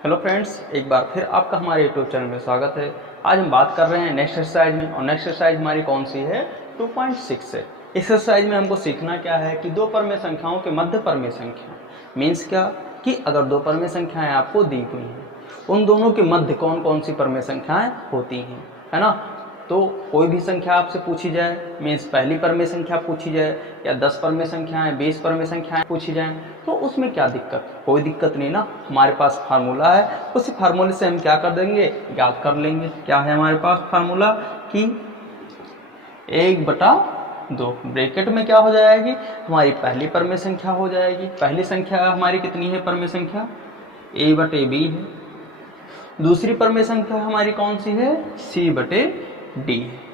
Hello friends, एक बार फिर आपका हमारे यूट्यूब चैनल में स्वागत है। आज हम बात कर रहे हैं नेक्स्ट एक्सरसाइज में, और नेक्स्ट एक्सरसाइज हमारी कौन सी है? 2.6 से। इस एक्सरसाइज में हमको सीखना क्या है कि दो परमेय संख्याओं के मध्य परमेय संख्या मीन्स क्या कि अगर दो परमेय संख्याएं आपको दी हुई हैं, उन दोनों के मध्य कौन कौन सी परमेय संख्याएं होती हैं, है ना। तो कोई भी संख्या आपसे पूछी जाए, मीन्स पहली परमेय संख्या पूछी जाए या 10 परमेय संख्याएं 20 परमेय संख्याएं पूछी जाएं, तो उसमें क्या दिक्कत? कोई दिक्कत नहीं ना। हमारे पास फार्मूला है, उसी फार्मूले से हम क्या कर देंगे, याद कर लेंगे। क्या है हमारे पास फार्मूला कि 1/2 ब्रैकेट में क्या हो जाएगी, हमारी पहली परमेय संख्या हो जाएगी। पहली संख्या हमारी कितनी है? परमेय संख्या a/b है। दूसरी परमेय संख्या हमारी कौन सी है? c/d।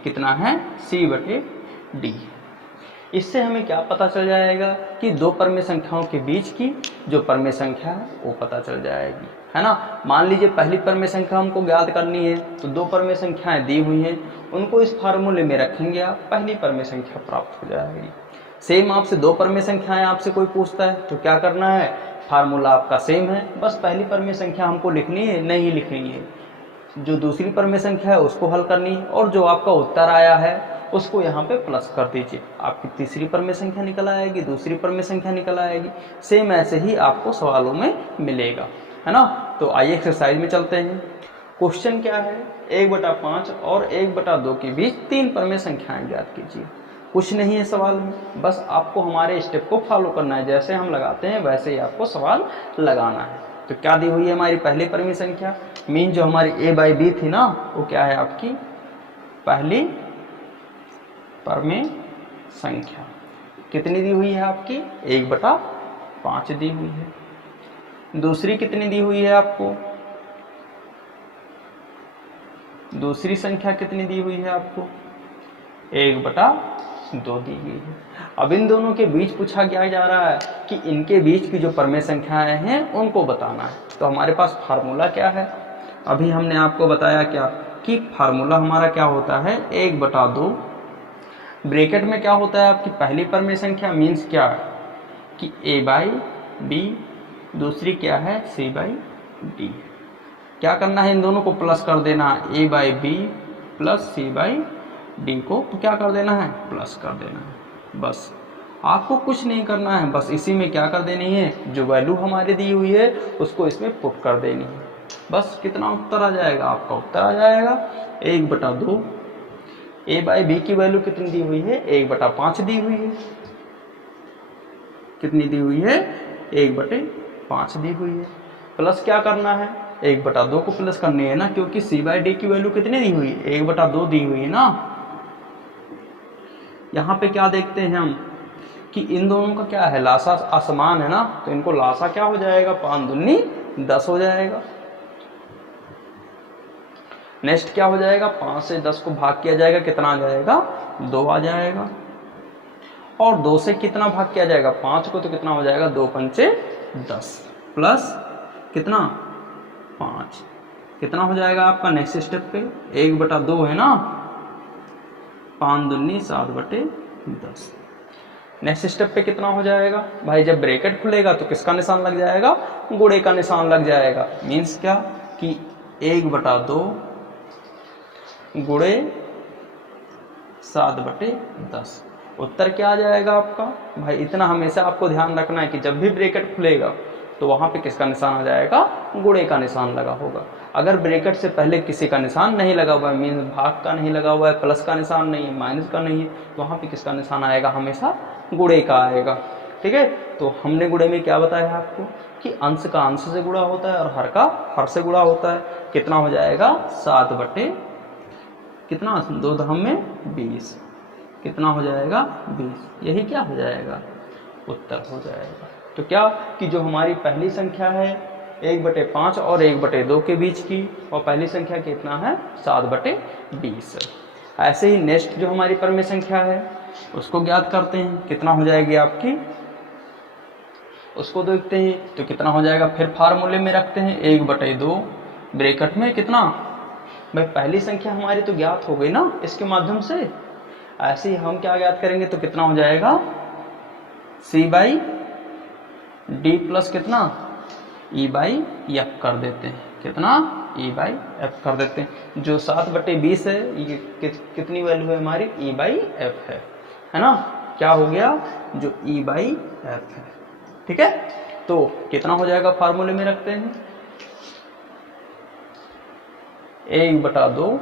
कितना है? c/d। इससे हमें क्या पता चल जाएगा कि दो परमेय संख्याओं के बीच की जो परमेय संख्या है वो पता चल जाएगी, है ना। मान लीजिए पहली परमेय संख्या हमको ज्ञात करनी है, तो दो परमेय संख्याएं दी हुई हैं, उनको इस फार्मूले में रखेंगे आप, पहली परमेय संख्या प्राप्त हो जाएगी। सेम आपसे दो परमेय संख्याएं आपसे कोई पूछता है तो क्या करना है, फार्मूला आपका सेम है, बस पहली परमेय संख्या हमको लिखनी है, नहीं लिखनी है, जो दूसरी परमेय संख्या है उसको हल करनी है, और जो आपका उत्तर आया है उसको यहाँ पे प्लस कर दीजिए। आपकी तीसरी परमेय संख्या निकल आएगी, दूसरी परमेय संख्या निकल आएगी। सेम ऐसे ही आपको सवालों में मिलेगा, है ना। तो आइए एक्सरसाइज में चलते हैं। क्वेश्चन क्या है? 1/5 और 1/2 के बीच तीन परमेय संख्याएं ज्ञात कीजिए। कुछ नहीं है सवाल में, बस आपको हमारे स्टेप को फॉलो करना है, जैसे हम लगाते हैं वैसे ही आपको सवाल लगाना है। तो क्या दी हुई है हमारी पहली परमेय संख्या, मीन जो हमारी a/b थी ना, वो क्या है आपकी पहली परमेय संख्या। कितनी दी हुई है आपकी? 1/5 दी हुई है। दूसरी कितनी दी हुई है आपको? दूसरी संख्या कितनी दी हुई है आपको? 1/2 दी हुई है। अब इन दोनों के बीच पूछा क्या जा रहा है कि इनके बीच की जो परमेय संख्याएं हैं उनको बताना है। तो हमारे पास फार्मूला क्या है? अभी हमने आपको बताया क्या कि फार्मूला हमारा क्या होता है, 1/2 ब्रैकेट में क्या होता है आपकी पहली परमेय संख्या, मीन्स क्या कि a/b, दूसरी क्या है c/d। क्या करना है, इन दोनों को प्लस कर देना, a/b प्लस c/d को क्या कर देना है, प्लस कर देना है। बस आपको कुछ नहीं करना है, बस इसी में क्या कर देनी है, जो वैल्यू हमारी दी हुई है उसको इसमें पुट कर देनी है। बस कितना उत्तर आ जाएगा आपका? उत्तर आ जाएगा 1/2। a/b की वैल्यू कितनी दी हुई है? 1/5 दी हुई है। कितनी दी हुई है? 1/5 दी हुई है। प्लस क्या करना है, 1/2 को प्लस करनी है ना, क्योंकि c/d की वैल्यू कितनी दी हुई है? 1/2 दी हुई है ना। यहाँ पे क्या देखते हैं हम कि इन दोनों का क्या है, लासा असमान है ना, तो इनको लासा क्या हो जाएगा, 5 दूनी 10 हो जाएगा। नेक्स्ट क्या हो जाएगा, 5 से 10 को भाग किया जाएगा, कितना आ जाएगा? 2 आ जाएगा। और 2 से कितना भाग किया जाएगा, 5 को, तो कितना हो जाएगा, 2×5 = 10 प्लस कितना 5, कितना हो जाएगा आपका नेक्स्ट स्टेप पे? 1/2 है ना, 5 दूनी 7/10। नेक्स्ट स्टेप पे कितना हो जाएगा भाई, जब ब्रैकेट खुलेगा तो किसका निशान लग जाएगा, गुणे का निशान लग जाएगा। मीन्स क्या कि 1/2 गुणे 7/10। उत्तर क्या आ जाएगा आपका भाई? इतना हमेशा आपको ध्यान रखना है कि जब भी ब्रैकेट खुलेगा तो वहां पे किसका निशान आ जाएगा, गुणे का निशान लगा होगा। अगर ब्रैकेट से पहले किसी का निशान नहीं लगा हुआ है, मीन भाग का नहीं लगा हुआ है, प्लस का निशान नहीं है, माइनस का नहीं है, तो वहां पे किसका निशान आएगा, हमेशा गुणे का आएगा। ठीक है, तो हमने गुणे में क्या बताया आपको कि अंश का अंश से गुणा होता है और हर का हर से गुणा होता है। कितना हो जाएगा, 7 कितना 2 धाम में 20, कितना हो जाएगा 20। यही क्या हो जाएगा, उत्तर हो जाएगा। तो क्या कि जो हमारी पहली संख्या है 1/5 और 1/2 के बीच की, और पहली संख्या कितना है, 7/20। ऐसे ही नेक्स्ट जो हमारी परमेय संख्या है उसको ज्ञात करते हैं, कितना हो जाएगी आपकी, उसको देखते हैं तो कितना हो जाएगा। फिर फार्मूले में रखते हैं 1/2 ब्रैकेट में कितना, भाई पहली संख्या हमारी तो ज्ञात हो गई ना इसके माध्यम से। ऐसे ही हम क्या ज्ञात करेंगे, तो कितना हो जाएगा, c/d प्लस कितना ई बाई एफ कर देते हैं। कितना? ई बाई एफ कर देते हैं। जो 7/20 है ये कितनी वैल्यू है हमारी? ई बाई एफ है ना। क्या हो गया? जो ई बाई एफ है। ठीक है, तो कितना हो जाएगा फार्मूले में रखते हैं 1/2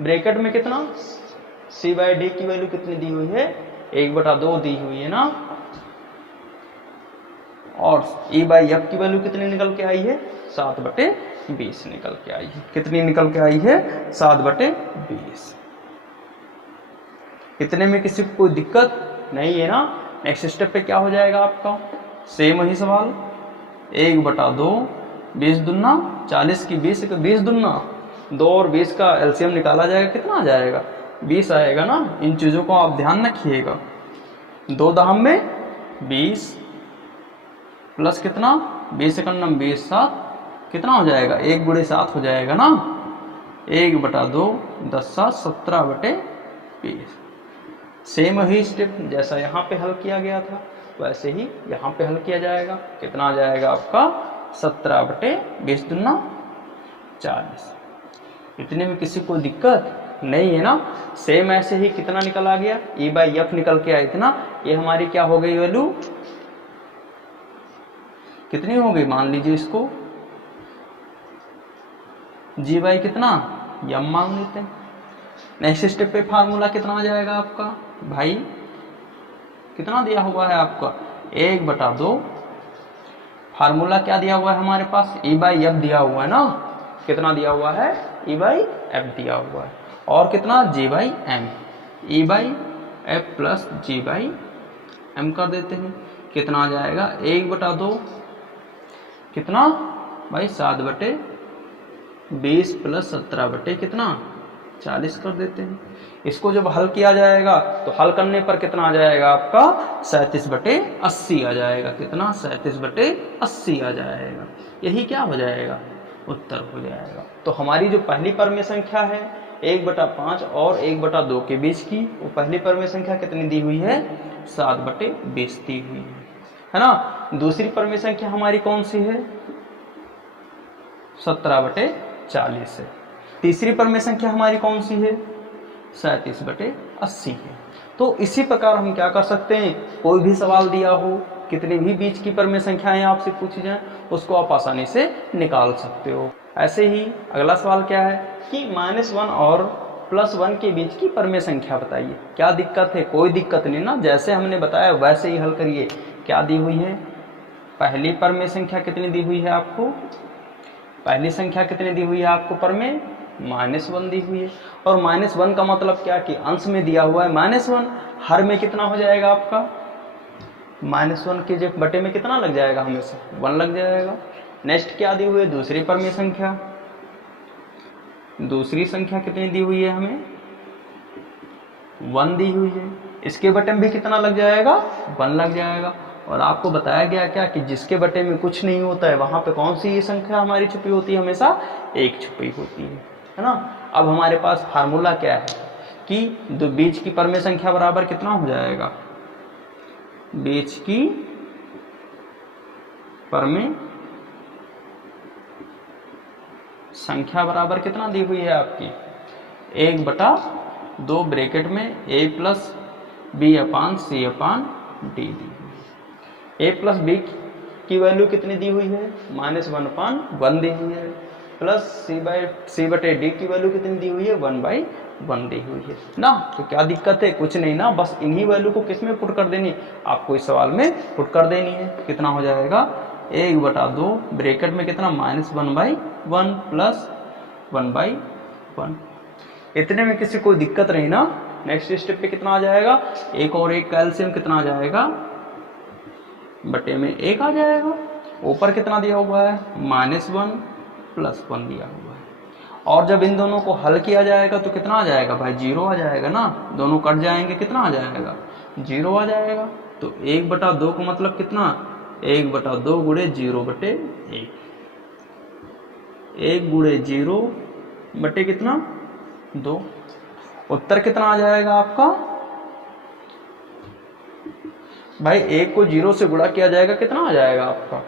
ब्रैकेट में कितना c/d की वैल्यू कितनी दी हुई है? 1/2 दी हुई है ना। और e/f की वैल्यू कितनी निकल के आई है? 7/20 निकल के आई है। कितनी निकल के आई है? 7/20। इतने में किसी को कोई दिक्कत नहीं है ना। नेक्स्ट स्टेप पे क्या हो जाएगा आपका? सेम वही सवाल 1/2 20 दूना 40 की 20 का 20 दूना 2 और 20 का एलसीएम निकाला जाएगा। कितना आ जाएगा? 20 आएगा ना। इन चीज़ों को आप ध्यान रखिएगा। 2 दाम में 20 प्लस कितना 20 एकम 20 7 कितना हो जाएगा? 1 × 7 हो जाएगा ना। 1/2 10 7 17/20। सेम ही स्टेप जैसा यहाँ पे हल किया गया था वैसे ही यहाँ पे हल किया जाएगा। कितना आ जाएगा आपका? 17/20 दूना 40। इतने में किसी को दिक्कत नहीं है ना। सेम ऐसे ही कितना निकल आ गया? e/f निकल के आया इतना। ये हमारी क्या हो गई वैल्यू? कितनी हो गई? मान लीजिए इसको g/ कितना m मान लेते हैं। नेक्स्ट स्टेप पे फार्मूला कितना आ जाएगा आपका? भाई कितना दिया हुआ है आपका? 1/2 फार्मूला क्या दिया हुआ है हमारे पास? e/f दिया हुआ है ना। कितना दिया हुआ है? e/f दिया हुआ है। और कितना? g/m। e/f प्लस g/m कर देते हैं। कितना आ जाएगा? 1/2 कितना भाई? 7/20 प्लस 17 कितना 40 कर देते हैं। इसको जब हल किया जाएगा तो हल करने पर कितना आ जाएगा आपका? 37/80 आ जाएगा। कितना? 37/80 आ जाएगा। यही क्या हो जाएगा? उत्तर हो जाएगा। तो हमारी जो पहली परमेय संख्या है 1/5 और 1/2 के बीच की, वो पहली परमेय संख्या कितनी दी हुई है? 7/20 दी हुई है ना। दूसरी परमेय संख्या हमारी कौन सी है? 17/40 है। तीसरी परमेय संख्या हमारी कौन सी है? 37/80 है। तो इसी प्रकार हम क्या कर सकते हैं? कोई भी सवाल दिया हो, कितनी भी बीच की परमेय संख्याएं आपसे पूछी जाएं, उसको आप आसानी से निकाल सकते हो। ऐसे ही अगला सवाल क्या है कि -1 और +1 के बीच की परमेय संख्या बताइए। क्या दिक्कत है? कोई दिक्कत नहीं ना। जैसे हमने बताया वैसे ही हल करिए। क्या दी हुई है? पहली परमेय संख्या कितनी दी हुई है आपको? पहली संख्या कितनी दी हुई है आपको परमेय? -1 दी हुई है। और -1 का मतलब क्या कि अंश में दिया हुआ है -1। हर में कितना हो जाएगा आपका? -1 के जो बटे में कितना लग जाएगा? हमेशा 1 लग जाएगा। नेक्स्ट क्या दी हुई है? दूसरी परमेय संख्या। दूसरी संख्या कितनी दी हुई है हमें? 1 दी हुई है। इसके बटे में भी कितना लग जाएगा? 1 लग जाएगा। और आपको बताया गया क्या कि जिसके बटे में कुछ नहीं होता है वहां पे कौन सी संख्या हमारी छुपी होती है? हमेशा 1 छुपी होती है ना। अब हमारे पास फार्मूला क्या है कि दो बीच की परमेय संख्या बराबर कितना हो जाएगा? बीच की परमेय संख्या बराबर कितना दी हुई है आपकी? 1/2 ब्रैकेट में a + b/c/d दी हुई है। a + b की वैल्यू कितनी दी हुई है? -1/1 दी हुई है। प्लस c/d की वैल्यू कितनी दी हुई है? 1/1 दी हुई है ना। तो क्या दिक्कत है? कुछ नहीं ना। बस इन्हीं वैल्यू को किस में पुट कर देनी है? आपको इस सवाल में पुट कर देनी है। कितना हो जाएगा? 1/2 ब्रैकेट में कितना? -1/1 प्लस 1/1। इतने में किसी को दिक्कत नहीं ना। नेक्स्ट स्टेप पे कितना आ जाएगा? 1 और 1 का एलसीएम कितना आ जाएगा? बटे में 1 आ जाएगा। ऊपर कितना दिया हुआ है? -1 + 1 दिया हुआ है। और जब इन दोनों को हल किया जाएगा तो कितना आ जाएगा भाई? 0 आ जाएगा ना। दोनों कट जाएंगे, कितना आ जाएगा? 0 आ जाएगा। तो 1/2 का मतलब कितना? 1/2 × 0/1। 1 × 0 बटे कितना? 2। उत्तर कितना आ जाएगा आपका? भाई 1 को 0 से गुणा किया जाएगा, कितना आ जाएगा आपका?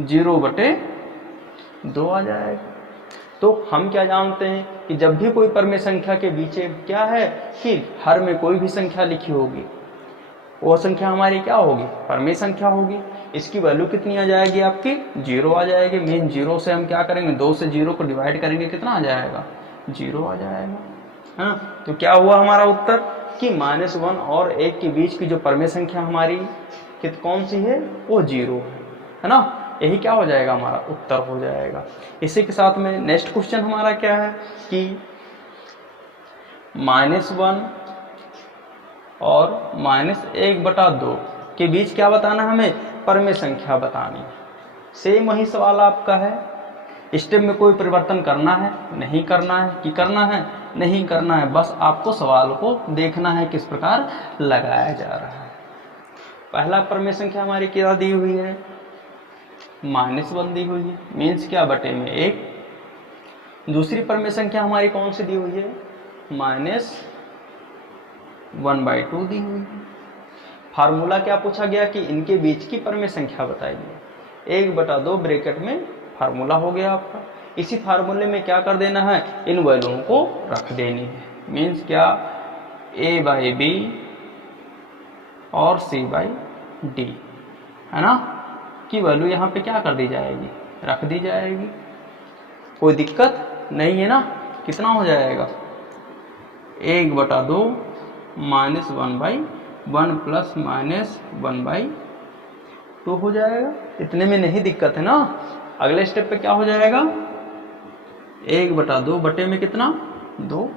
0/2 आ जाएगा। तो हम क्या जानते हैं कि जब भी कोई परमेय संख्या के बीच क्या है कि हर में कोई भी संख्या लिखी होगी, वो संख्या हमारी क्या होगी, परमेय संख्या होगी। इसकी वैल्यू कितनी आ जाएगी आपकी, 0 आ जाएगी। मीन 0 से हम क्या करेंगे, 2 से 0 को डिवाइड करेंगे, कितना आ जाएगा, 0 आ जाएगा, है ना। तो क्या हुआ हमारा उत्तर कि -1 और 1 के बीच की जो परमेय संख्या हमारी कौन सी है, वो 0 है ना। यही क्या हो जाएगा, हमारा उत्तर हो जाएगा। इसी के साथ में नेक्स्ट क्वेश्चन हमारा क्या है कि -1 और -1/2 के बीच क्या बताना है हमें, परमेय संख्या बतानी। सेम वही सवाल आपका है। स्टेप में कोई परिवर्तन करना है, नहीं करना है, कि करना है, नहीं करना है। बस आपको सवाल को देखना है किस प्रकार लगाया जा रहा है। पहला परमेय संख्या हमारी क्या दी हुई है, -1 दी हुई है, मीन्स क्या, बटे में 1। दूसरी परमेय संख्या हमारी कौन सी दी हुई है, -1/2 दी हुई है। फार्मूला क्या पूछा गया कि इनके बीच की परमेय संख्या बताइए। 1/2 ब्रैकेट में फार्मूला हो गया आपका। इसी फार्मूले में क्या कर देना है, इन वैल्यूओं को रख देनी है। मीन्स क्या, a/b और c/d, है ना, की वैल्यू यहाँ पे क्या कर दी जाएगी, रख दी जाएगी। कोई दिक्कत नहीं है ना। कितना हो जाएगा, 1/2 -1/1 प्लस -1/2 हो जाएगा। इतने में नहीं दिक्कत है ना। अगले स्टेप पे क्या हो जाएगा, 1/2 बटे में कितना, 2।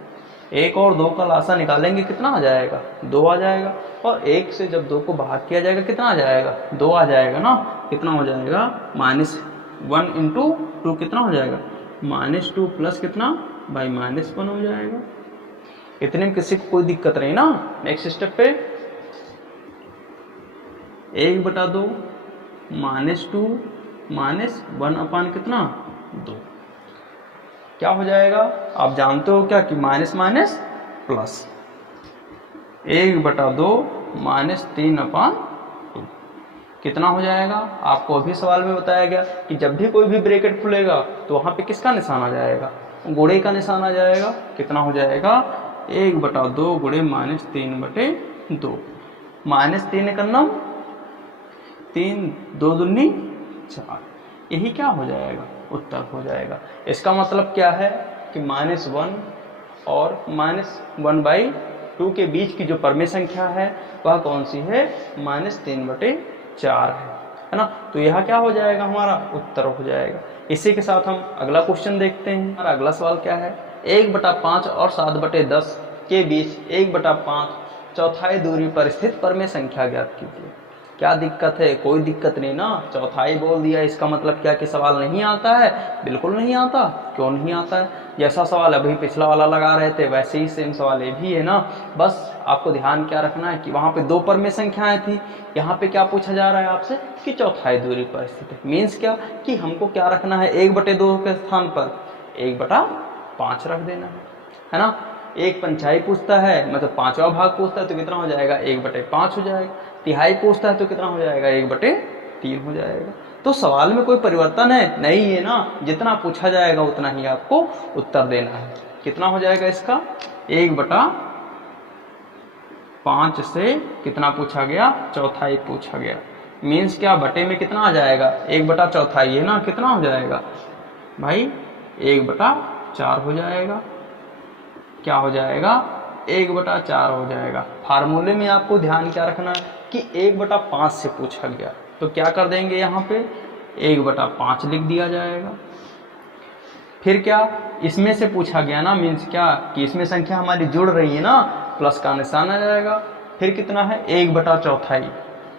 1 और 2 का लासा निकालेंगे, कितना आ जाएगा, 2 आ जाएगा। और 1 से जब 2 को भाग किया जाएगा, कितना आ जाएगा, 2 आ जाएगा ना। कितना हो जाएगा, -1 × 2 कितना हो जाएगा, -2 प्लस कितना, /-1 हो जाएगा। इतने में किसी को कोई दिक्कत नहीं ना। नेक्स्ट स्टेप पे 1/2 -2 -1 कितना, 2। क्या हो जाएगा, आप जानते हो क्या कि माइनस माइनस प्लस, 1/2 -3/2 कितना हो जाएगा। आपको अभी सवाल में बताया गया कि जब भी कोई भी ब्रैकेट खुलेगा तो वहां पे किसका निशान आ जाएगा, गुणे का निशान आ जाएगा। कितना हो जाएगा, 1/2 गुणे -3/2, -3 का नाम 3 2 दूनी 4, यही क्या हो जाएगा, उत्तर हो जाएगा। इसका मतलब क्या है कि -1 और -1/2 के बीच की जो परमेय संख्या है वह कौन सी है, -3/4 है ना। तो यह क्या हो जाएगा, हमारा उत्तर हो जाएगा। इसी के साथ हम अगला क्वेश्चन देखते हैं। हमारा अगला सवाल क्या है, 1/5 और 7/10 के बीच 1/5 चौथाई दूरी पर स्थित परमेय संख्या ज्ञात कीजिए। क्या दिक्कत है, कोई दिक्कत नहीं ना। चौथाई बोल दिया, इसका मतलब क्या कि सवाल नहीं आता है, बिल्कुल नहीं आता। क्यों नहीं आता है, जैसा सवाल अभी पिछला वाला लगा रहे थे वैसे ही सेम सवाल ये भी है ना। बस आपको ध्यान क्या रखना है कि वहां पे 2 परमेय संख्याएं थी, यहाँ पे क्या पूछा जा रहा है आपसे कि चौथाई दूरी पर स्थित है। मीन्स क्या कि हमको क्या रखना है, 1/2 के स्थान पर 1/5 रख देना है ना। एक पंचाई पूछता है, मतलब 5वां भाग पूछता है तो कितना हो जाएगा, 1/5 हो जाएगा। तिहाई पूछता है तो कितना हो जाएगा, 1/3 हो जाएगा। तो सवाल में कोई परिवर्तन है नहीं है ना, जितना पूछा जाएगा उतना ही आपको उत्तर देना है। कितना हो जाएगा इसका, 1/5 से कितना पूछा गया, चौथाई पूछा गया। मीन्स क्या, बटे में कितना आ जाएगा, 1/4 है ना। कितना हो जाएगा भाई, 1/4 हो जाएगा। क्या हो जाएगा, 1/4 हो जाएगा। फार्मूले में आपको ध्यान क्या रखना है कि 1/5 से पूछा गया तो क्या कर देंगे, यहाँ पे 1/5 लिख दिया जाएगा। फिर क्या, इसमें से पूछा गया ना, मीन्स क्या कि इसमें संख्या हमारी जुड़ रही है ना, प्लस का निशान आ जाएगा। फिर कितना है, 1/4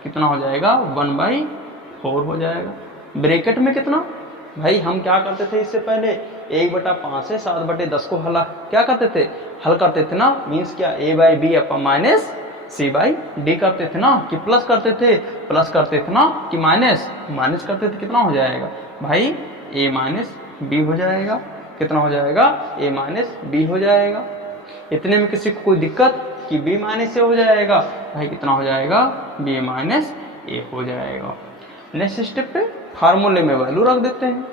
कितना हो जाएगा, 1/4 हो जाएगा। ब्रैकेट में कितना, भाई हम क्या करते थे इससे पहले, 1/5 से 7/10 को क्या करते थे, हल करते थे ना। मीन्स क्या, a/b अपन माइनस c/d करते थे ना, कि प्लस करते थे, प्लस करते थे ना, कि माइनस करते थे। कितना हो जाएगा भाई, a-b हो जाएगा। कितना हो जाएगा, a-b हो जाएगा। इतने में किसी को कोई दिक्कत कि b - a हो जाएगा, भाई कितना हो जाएगा, b - a हो जाएगा। नेक्स्ट स्टेप पे फार्मूले में वैल्यू रख देते हैं,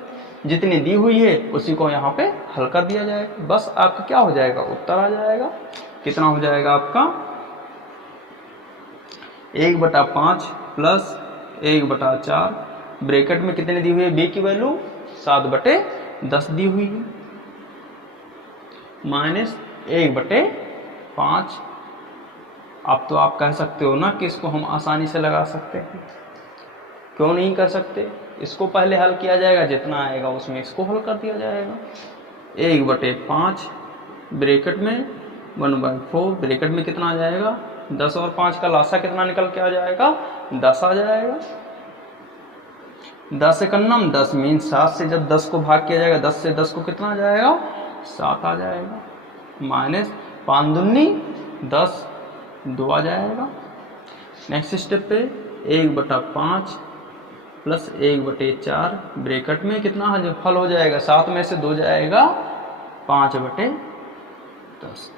जितनी दी हुई है उसी को यहाँ पे हल कर दिया जाएगा, बस आपका क्या हो जाएगा, उत्तर आ जाएगा। कितना हो जाएगा आपका 1/5 प्लस 1/4, ब्रैकेट में कितनी दी हुई है, b की वैल्यू 7/10 दी हुई है, माइनस 1/5। अब तो आप कह सकते हो ना कि इसको हम आसानी से लगा सकते हैं, क्यों नहीं कर सकते, इसको पहले हल किया जाएगा, जितना आएगा उसमें इसको हल कर दिया जाएगा। 1/5 ब्रैकेट में 1/4, ब्रैकेट में कितना आ जाएगा 10 और 5 का लासा कितना निकल के आ जाएगा 10 आ जाएगा। 10 एकन्नम 10 मीन 7 से जब 10 को भाग किया जाएगा, 10 से 10 को कितना आ जाएगा 7 आ जाएगा, माइनस 5 दूनी 10 2 आ जाएगा। नेक्स्ट स्टेप पे 1/5 प्लस 1/4 ब्रैकेट में कितना हल हो जाएगा, 7 में से 2 जाएगा 5/10।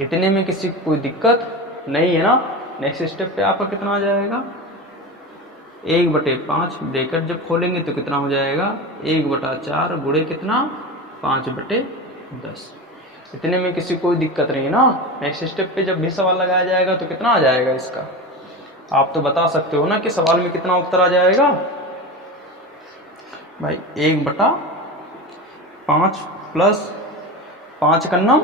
इतने में किसी को कोई दिक्कत नहीं है ना। नेक्स्ट स्टेप पे आपका कितना आ जाएगा 1/5 ब्रैकेट जब खोलेंगे तो कितना हो जाएगा 1/4 गुणे कितना 5/10। इतने में किसी कोई दिक्कत नहीं ना। नेक्स्ट स्टेप पे जब भी सवाल लगाया जाएगा तो कितना आ जाएगा इसका, आप तो बता सकते हो ना कि सवाल में कितना उत्तर आ जाएगा भाई। 1/5 प्लस 5 एकन्नम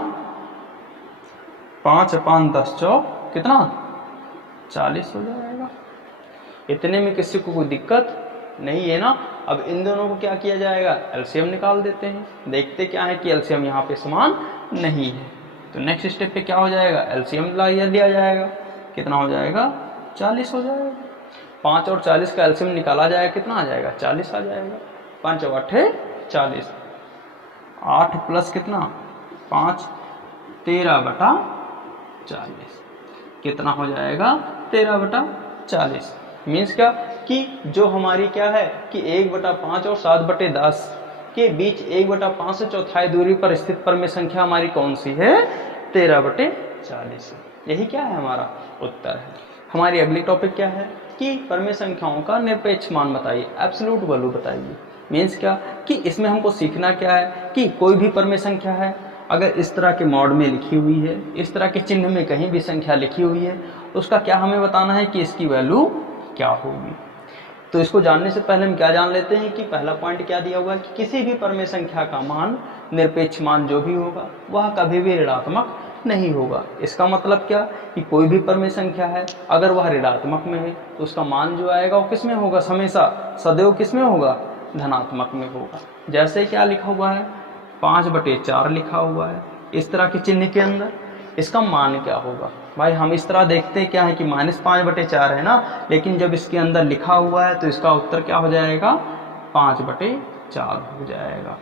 5 5 10 चौक कितना 40 हो जाएगा। इतने में किसी को कोई दिक्कत नहीं है ना। अब इन दोनों को क्या किया जाएगा, एलसीएम निकाल देते हैं, देखते क्या है कि एलसीएम यहाँ पे समान नहीं है। तो नेक्स्ट स्टेप पे क्या हो जाएगा, एलसीएम लिया जाएगा, कितना हो जाएगा 40 हो जाएगा। 5 और 40 का एलसीएम निकाला जाएगा, कितना आ जाएगा 40 आ जाएगा। 5 और 8 40, 8 प्लस कितना 5 13/40 कितना हो जाएगा 13/40। मीन्स क्या कि जो हमारी क्या है कि 1/5 और 7/10 के बीच 1/5 से चौथाई दूरी पर स्थित परमेय संख्या हमारी कौन सी है 13/40। यही क्या है हमारा उत्तर है। हमारी अगली टॉपिक क्या है कि परमेय संख्याओं का निरपेक्ष मान बताइए, एब्सोल्यूट वैल्यू बताइए। मीन्स क्या कि इसमें हमको सीखना क्या है कि कोई भी परमेय संख्या है अगर इस तरह के मॉड में लिखी हुई है, इस तरह के चिन्ह में कहीं भी संख्या लिखी हुई है, तो उसका क्या हमें बताना है कि इसकी वैल्यू क्या होगी। तो इसको जानने से पहले हम क्या जान लेते हैं कि पहला पॉइंट क्या दिया हुआ है कि किसी भी परमेय संख्या का मान, निरपेक्ष मान जो भी होगा वह कभी भी ऋणात्मक नहीं होगा। इसका मतलब क्या कि कोई भी परमेय संख्या है अगर वह ऋणात्मक में है तो उसका मान जो आएगा वो किस में होगा, हमेशा सदैव किस में होगा, धनात्मक में होगा। जैसे क्या लिखा हुआ है 5/4 लिखा हुआ है इस तरह के चिन्ह के अंदर, इसका मान क्या होगा भाई। हम इस तरह देखते हैं क्या है कि -5/4 है ना, लेकिन जब इसके अंदर लिखा हुआ है तो इसका उत्तर क्या हो जाएगा 5/4 हो जाएगा।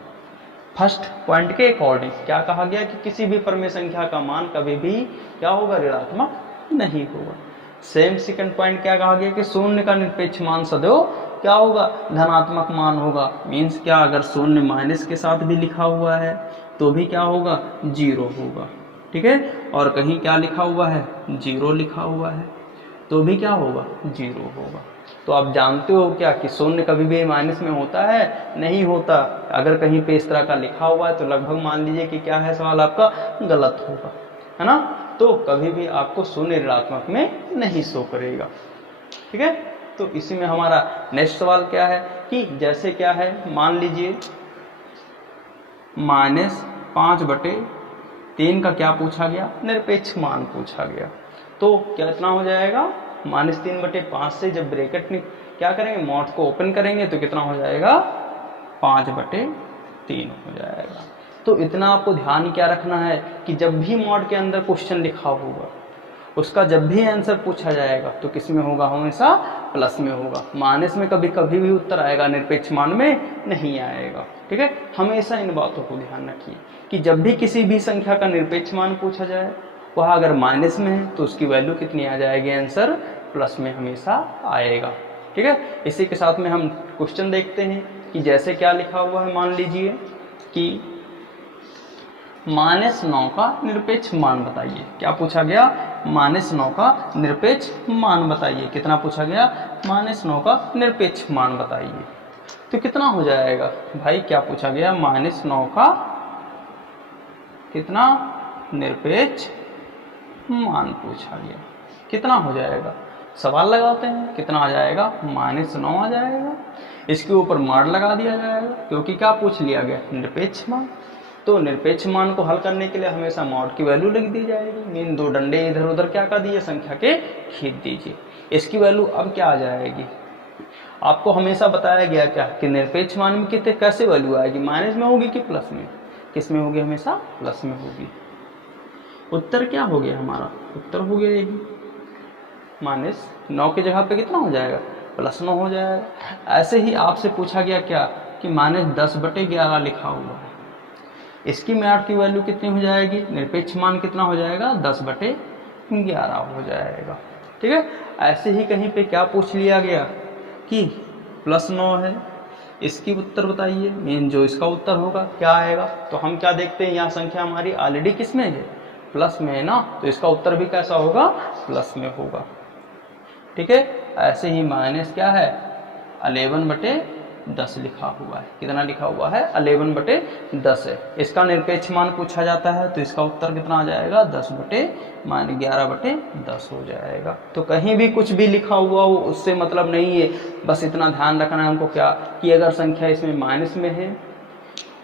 फर्स्ट पॉइंट के अकॉर्डिंग क्या कहा गया कि किसी भी परमेय संख्या का मान कभी भी क्या होगा, ऋणात्मक नहीं होगा। सेम सेकंड पॉइंट क्या कहा गया कि शून्य का निरपेक्ष मान सदैव क्या होगा, धनात्मक मान होगा। मीन्स क्या, अगर शून्य माइनस के साथ भी लिखा हुआ है तो भी क्या होगा 0 होगा, ठीक है। और कहीं क्या लिखा हुआ है 0 लिखा हुआ है तो भी क्या होगा 0 होगा। तो आप जानते हो क्या कि शून्य कभी भी माइनस में होता है, नहीं होता। अगर कहीं पे इस तरह का लिखा हुआ है तो लगभग मान लीजिए कि क्या है, सवाल आपका गलत होगा, है ना। तो कभी भी आपको शून्य ऋणात्मक में नहीं शो करेगा, ठीक है। तो इसी में हमारा नेक्स्ट सवाल क्या है कि जैसे क्या है, मान लीजिए -5/3 का क्या पूछा गया, निरपेक्ष मान पूछा गया। तो क्या इतना हो जाएगा -3/5 से जब ब्रैकेट में क्या करेंगे, मॉड को ओपन करेंगे तो कितना हो जाएगा 5/3 हो जाएगा। तो इतना आपको ध्यान क्या रखना है कि जब भी मॉड के अंदर क्वेश्चन लिखा होगा उसका जब भी आंसर पूछा जाएगा तो किस में होगा, हमेशा प्लस में होगा। माइनस में कभी कभी भी उत्तर आएगा, निरपेक्ष मान में नहीं आएगा, ठीक है। हमेशा इन बातों को ध्यान रखिए कि जब भी किसी भी संख्या का निरपेक्ष मान पूछा जाए वह अगर माइनस में है तो उसकी वैल्यू कितनी आ जाएगी, आंसर प्लस में हमेशा आएगा, ठीक है। इसी के साथ में हम क्वेश्चन देखते हैं कि जैसे क्या लिखा हुआ है। मान लीजिए कि -9 का निरपेक्ष मान बताइए। क्या पूछा गया, -9 का निरपेक्ष मान बताइए। कितना पूछा गया, -9 का निरपेक्ष मान बताइए। तो कितना हो जाएगा भाई, क्या पूछा गया, -9 का कितना निरपेक्ष मान पूछा गया, कितना हो जाएगा, सवाल लगाते हैं, कितना आ जाएगा, -9 आ जाएगा। इसके ऊपर मार लगा दिया जाएगा क्योंकि क्या पूछ लिया गया, निरपेक्ष मान। तो निरपेक्ष मान को हल करने के लिए हमेशा मॉड की वैल्यू लिख दी जाएगी। मीन दो डंडे इधर उधर क्या कर दिए, संख्या के खींच दीजिए। इसकी वैल्यू अब क्या आ जाएगी, आपको हमेशा बताया गया क्या कि निरपेक्ष मान में कितने कैसे वैल्यू आएगी, माइनस में होगी कि प्लस में, किस में होगी, हमेशा प्लस में होगी। उत्तर क्या हो गया हमारा, उत्तर हो गया यही, -9 की जगह पे कितना हो जाएगा, +9 हो जाएगा। ऐसे ही आपसे पूछा गया क्या कि -10/11 लिखा हुआ है, इसकी मैट की वैल्यू कितनी हो जाएगी, निरपेक्ष मान कितना हो जाएगा, 10/11 हो जाएगा। ठीक है, ऐसे ही कहीं पे क्या पूछ लिया गया कि +9 है, इसकी उत्तर बताइए, मेन जो इसका उत्तर होगा क्या आएगा। तो हम क्या देखते हैं, यहाँ संख्या हमारी ऑलरेडी किस में है, प्लस में है ना, तो इसका उत्तर भी कैसा होगा, प्लस में होगा। ठीक है, ऐसे ही माइनस क्या है, 11/10 लिखा हुआ है, कितना लिखा हुआ है, 11/10 है। इसका निरपेक्ष मान पूछा जाता है तो इसका उत्तर कितना आ जाएगा, 11/10 हो जाएगा। तो कहीं भी कुछ भी लिखा हुआ हो उससे मतलब नहीं है, बस इतना ध्यान रखना है हमको क्या कि अगर संख्या इसमें माइनस में है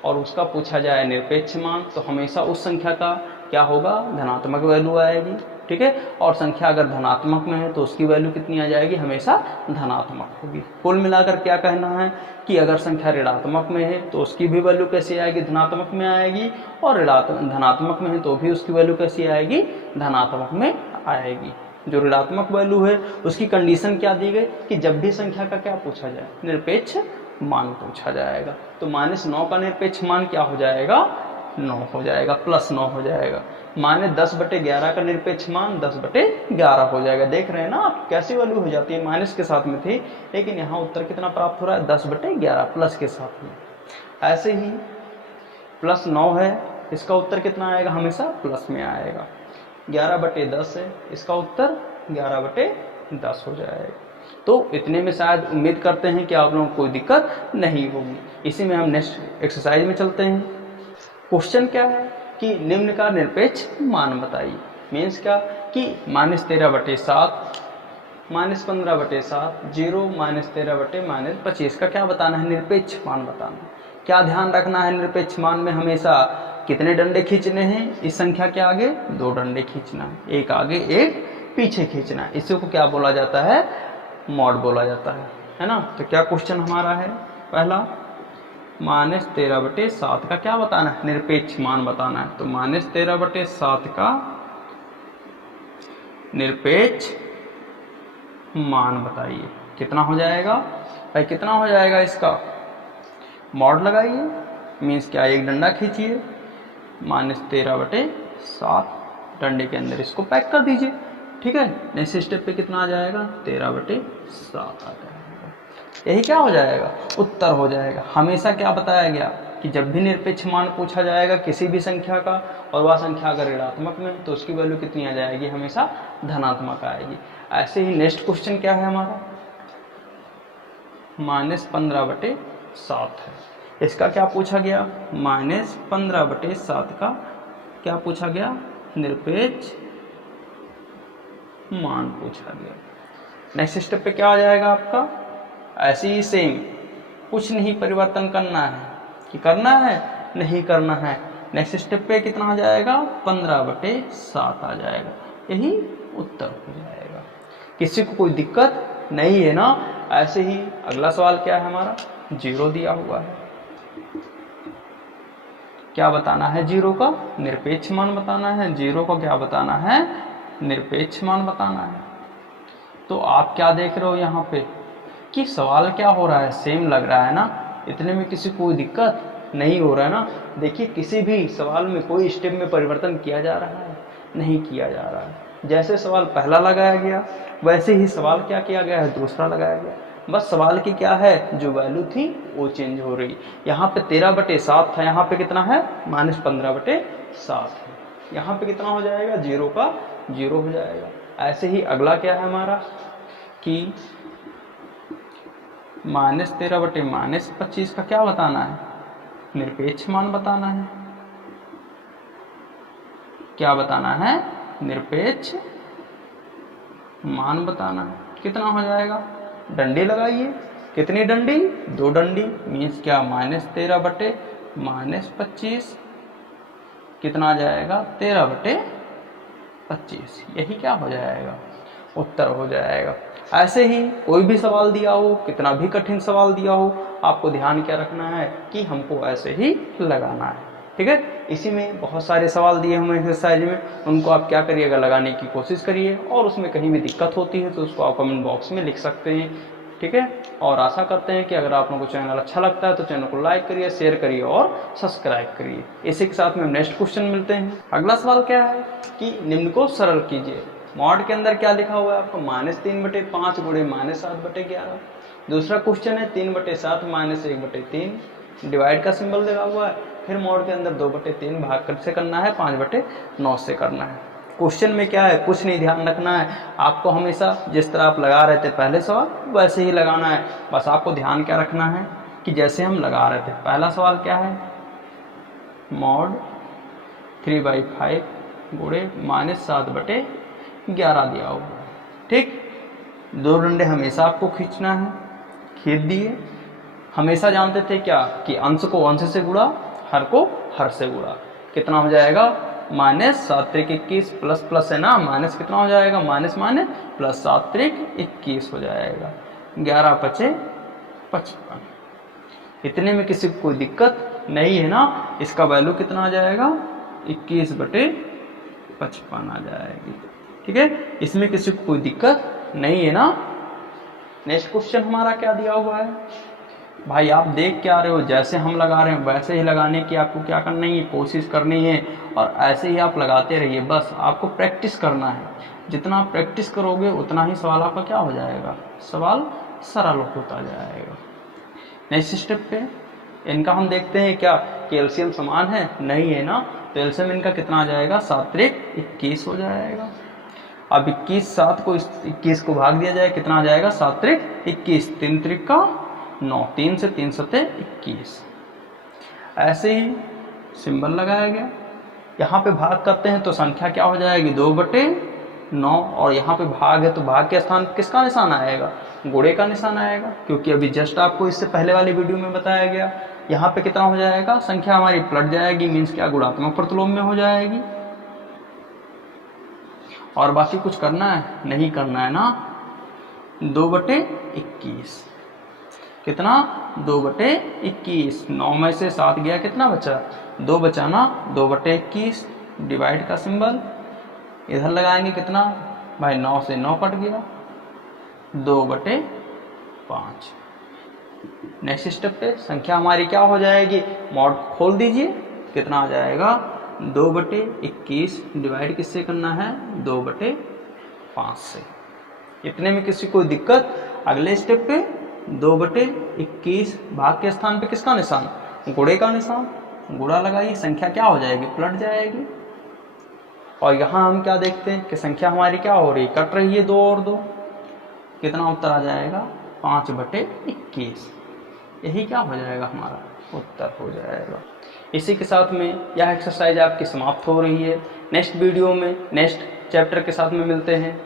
और उसका पूछा जाए निरपेक्ष मान, तो हमेशा उस संख्या का क्या होगा, धनात्मक वैल्यू आएगी। ठीक है, और संख्या अगर धनात्मक में है तो उसकी वैल्यू कितनी आ जाएगी, हमेशा धनात्मक होगी। कुल मिलाकर क्या कहना है कि अगर संख्या ऋणात्मक में है तो उसकी भी वैल्यू कैसी आएगी, धनात्मक में आएगी, और धनात्मक में है तो भी उसकी वैल्यू कैसी आएगी, धनात्मक में आएगी। जो ऋणात्मक वैल्यू है उसकी कंडीशन क्या दी गई कि जब भी संख्या का क्या पूछा जाए, निरपेक्ष मान पूछा जाएगा। तो -9 का निरपेक्ष मान क्या हो जाएगा, 9 हो जाएगा, +9 हो जाएगा। -10/11 का निरपेक्ष मान 10/11 हो जाएगा। देख रहे हैं ना आप कैसी वैल्यू हो जाती है, माइनस के साथ में थी लेकिन यहाँ उत्तर कितना प्राप्त हो रहा है, 10/11 प्लस के साथ में। ऐसे ही +9 है, इसका उत्तर कितना आएगा, हमेशा प्लस में आएगा। 11/10 है, इसका उत्तर 11/10 हो जाएगा। तो इतने में शायद उम्मीद करते हैं कि आप लोगों को कोई दिक्कत नहीं होगी। इसी में हम नेक्स्ट एक्सरसाइज में चलते हैं। क्वेश्चन क्या है कि निम्न का निरपेक्ष मान बताइए। मीन्स क्या कि -13/7, -15/7, 0, -13/-25 का क्या बताना है, निरपेक्ष मान बताना है। क्या ध्यान रखना है, निरपेक्ष मान में हमेशा कितने डंडे खींचने हैं, इस संख्या के आगे 2 डंडे खींचना है, एक आगे एक पीछे खींचना है। इसी को क्या बोला जाता है, मॉड बोला जाता है ना। तो क्या क्वेश्चन हमारा है, पहला -13/7 का क्या बताना है, निरपेक्ष मान बताना है। तो -13/7 का निरपेक्ष मान बताइए, कितना हो जाएगा भाई, कितना हो जाएगा इसका, मॉड लगाइए, मीन्स क्या, एक डंडा खींचिए, -13/7 डंडे के अंदर इसको पैक कर दीजिए। ठीक है, नेक्स्ट स्टेप पे कितना आ जाएगा, 13/7 आ जाएगा। यही क्या हो जाएगा, उत्तर हो जाएगा। हमेशा क्या बताया गया कि जब भी निरपेक्ष मान पूछा जाएगा किसी भी संख्या का और वह संख्या अगर ऋणात्मक में तो उसकी वैल्यू कितनी आ जाएगी, हमेशा धनात्मक आएगी। ऐसे ही नेक्स्ट क्वेश्चन क्या है हमारा, -15/7 है, इसका क्या पूछा गया, -15/7 का क्या पूछा गया, निरपेक्ष मान पूछा गया। नेक्स्ट स्टेप पे क्या आ जाएगा आपका, ऐसे ही सेम, कुछ नहीं परिवर्तन करना है कि करना है नहीं करना है। नेक्स्ट स्टेप पे कितना आ जाएगा, 15/7 आ जाएगा, यही उत्तर हो जाएगा। किसी को कोई दिक्कत नहीं है ना। ऐसे ही अगला सवाल क्या है हमारा, 0 दिया हुआ है, क्या बताना है, 0 का निरपेक्ष मान बताना है। 0 को क्या बताना है, निरपेक्ष मान बताना है। तो आप क्या देख रहे हो यहाँ पे कि सवाल क्या हो रहा है, सेम लग रहा है ना, इतने में किसी को कोई दिक्कत नहीं हो रहा है ना। देखिए किसी भी सवाल में कोई स्टेप में परिवर्तन किया जा रहा है, नहीं किया जा रहा है। जैसे सवाल पहला लगाया गया वैसे ही सवाल क्या किया गया है, दूसरा लगाया गया। बस सवाल की क्या है, जो वैल्यू थी वो चेंज हो रही। यहाँ पे 13/7 था, यहाँ पे कितना है, -15/7 है। यहाँ पे कितना हो जाएगा, 0 का 0 हो जाएगा। ऐसे ही अगला क्या है हमारा कि -13/-25 का क्या बताना है? निरपेक्ष मान बताना है। क्या बताना है? निरपेक्ष मान बताना है। कितना हो जाएगा? डंडी लगाइए। कितनी डंडी? 2 डंडी। मीन्स क्या? -13/-25 कितना आ जाएगा? 13/25। यही क्या हो जाएगा? उत्तर हो जाएगा। ऐसे ही कोई भी सवाल दिया हो, कितना भी कठिन सवाल दिया हो, आपको ध्यान क्या रखना है कि हमको ऐसे ही लगाना है। ठीक है। इसी में बहुत सारे सवाल दिए हुए हैं एक्सरसाइज में, उनको आप क्या करिएगा? लगाने की कोशिश करिए, और उसमें कहीं भी दिक्कत होती है तो उसको आप कमेंट बॉक्स में लिख सकते हैं। ठीक है। और आशा करते हैं कि अगर आप लोगों को चैनल अच्छा लगता है तो चैनल को लाइक करिए, शेयर करिए और सब्सक्राइब करिए। इसी के साथ में नेक्स्ट क्वेश्चन मिलते हैं। अगला सवाल क्या है कि निम्न को सरल कीजिए। मॉड के अंदर क्या लिखा हुआ है आपको? -3/5 गुणे -7/11। दूसरा क्वेश्चन है 3/7 -1/3। डिवाइड का सिंबल लगा हुआ है। फिर मॉड के अंदर 2/3 भाग से करना है, 5/9 से करना है। क्वेश्चन में क्या है? कुछ नहीं ध्यान रखना है आपको। हमेशा जिस तरह आप लगा रहे थे पहले सवाल, वैसे ही लगाना है। बस आपको ध्यान क्या रखना है कि जैसे हम लगा रहे थे। पहला सवाल क्या है? मॉड 3/5 गुणे -7/11 दिया हुआ है। ठीक। 2 डंडे हमेशा आपको खींचना है, खींच दिए। हमेशा जानते थे क्या कि अंश को अंश से गुणा, हर को हर से गुणा। कितना हो जाएगा? -7×21 प्लस प्लस है ना, माइनस कितना हो जाएगा? माइनस प्लस 7×21 हो जाएगा। 11×5=55। इतने में किसी को कोई दिक्कत नहीं है ना? इसका वैल्यू कितना आ जाएगा? 21/55 आ जाएगी। ठीक है। इसमें किसी को कोई दिक्कत नहीं है ना? नेक्स्ट क्वेश्चन हमारा क्या दिया हुआ है भाई? आप देख क्या रहे हो? जैसे हम लगा रहे हैं वैसे ही लगाने की आपको क्या करनी है? कोशिश करनी है, और ऐसे ही आप लगाते रहिए। बस आपको प्रैक्टिस करना है। जितना आप प्रैक्टिस करोगे उतना ही सवाल आपका क्या हो जाएगा? सवाल सरल होता जाएगा। नेक्स्ट स्टेप पे इनका हम देखते हैं क्या कि एलसीएम समान है? नहीं है ना? तो एलसीएम इनका कितना आ जाएगा? 7×21 हो जाएगा। अब 21 को भाग दिया जाए, कितना आ जाएगा? 7×21, 3×3=9, 3 से 3 सते 21। ऐसे ही सिंबल लगाया गया। यहाँ पे भाग करते हैं तो संख्या क्या हो जाएगी? 2/9। और यहाँ पे भाग है तो भाग के स्थान किसका निशान आएगा? गुणे का निशान आएगा, क्योंकि अभी जस्ट आपको इससे पहले वाली वीडियो में बताया गया। यहाँ पे कितना हो जाएगा? संख्या हमारी पलट जाएगी, मीन्स क्या? गुणात्मक प्रतिलोम में हो जाएगी। और बाकी कुछ करना है? नहीं करना है ना। 2/21 कितना? 2/21। 9 में से 7 गया, कितना बचा? 2 बचा ना। 2/21 डिवाइड का सिंबल इधर लगाएंगे, कितना भाई? 9 से 9 कट गया, 2/5। नेक्स्ट स्टेप पे संख्या हमारी क्या हो जाएगी? मॉड खोल दीजिए। कितना आ जाएगा? 2/21 डिवाइड किससे करना है? 2/5 से। इतने में किसी को दिक्कत? अगले स्टेप पे 2/21 भाग के स्थान पे किसका निशान? गुणे का निशान। गुणा लगाइए, संख्या क्या हो जाएगी? पलट जाएगी। और यहाँ हम क्या देखते हैं कि संख्या हमारी क्या हो रही है? कट रही है 2 और 2। कितना उत्तर आ जाएगा? 5/21। यही क्या हो जाएगा? हमारा उत्तर हो जाएगा। इसी के साथ में यह एक्सरसाइज आपकी समाप्त हो रही है। नेक्स्ट वीडियो में नेक्स्ट चैप्टर के साथ में मिलते हैं।